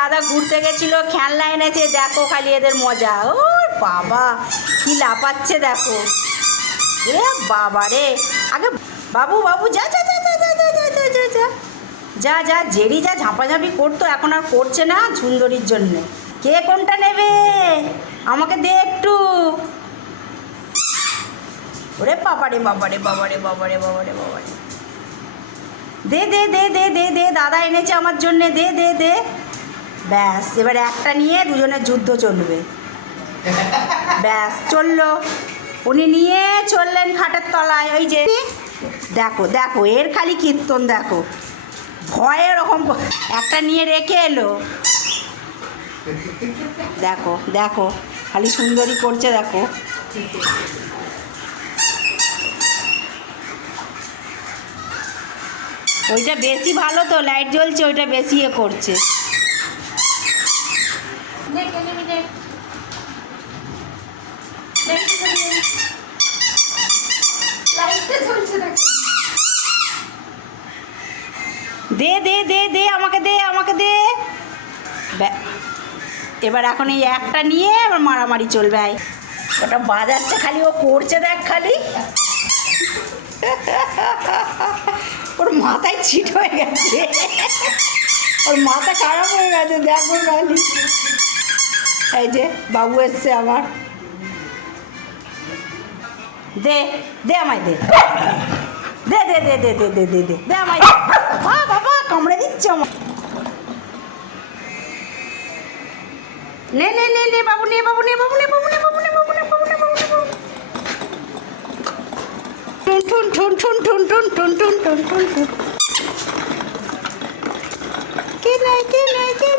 দাদা ঘুরতে গেছিল, খেলনা এনেছে, দেখো খালি এদের মজা। ও বাবা কি লাফাচ্ছে দেখো, এ বাবা রে। আগে বাবু বাবু যা যা যা যা যা যা যা যা যা যা যা যা জেরি যা ঝাঁপাঝাঁপি করতো, এখন আর করছে না সুন্দরীর জন্যে। কে কোনটা নেবে আমাকে দে একটু। ওরে বাবারে বাবারে বাবারে বাবারে বাবারে বাবারে, দে দে দে দে দে দে, দাদা এনেছে আমার জন্যে, দে দে দে। ব্যাস এবার একটা নিয়ে দুজনের যুদ্ধ চলবে। ব্যাস চললো, উনি নিয়ে চললেন খাটের তলায়। ওই যে দেখো দেখো এর খালি কীর্তন দেখো, ভয়ে এরকম একটা নিয়ে রেখে এলো। দেখো দেখো খালি সুন্দরী করছে দেখো। ওইটা বেশি ভালো তো, লাইট জ্বলছে, ওইটা বেশি এ করছে। দে দে দে দে আমাকে দে আমাকে দে। এবার এখন এই একটা নিয়ে এবার মারামারি চলবে। আয় ওটা বাজাচ্ছে খালি, ও করছে দেখ খালি। ওর মাথায় ছিট হয়ে গেছে, ওর মাথা খারাপ হয়ে গেছে দেখো খালি। এই যে বাবু এসছে আমার, দে দে আমায় দে দে দে দে দে দে দে দে দে দে আমায়। বাবা বাবা কামড়ে দিচ্ছে আমার। নে নে নে নে বাবু নে বাবু নে বাবু নে বাবু নে বাবু নে বাবু নে বাবু নে বাবু নে বাবু। টুন টুন টুন টুন টুন টুন টুন টুন টুন টুন। কে নাই কে নাই কে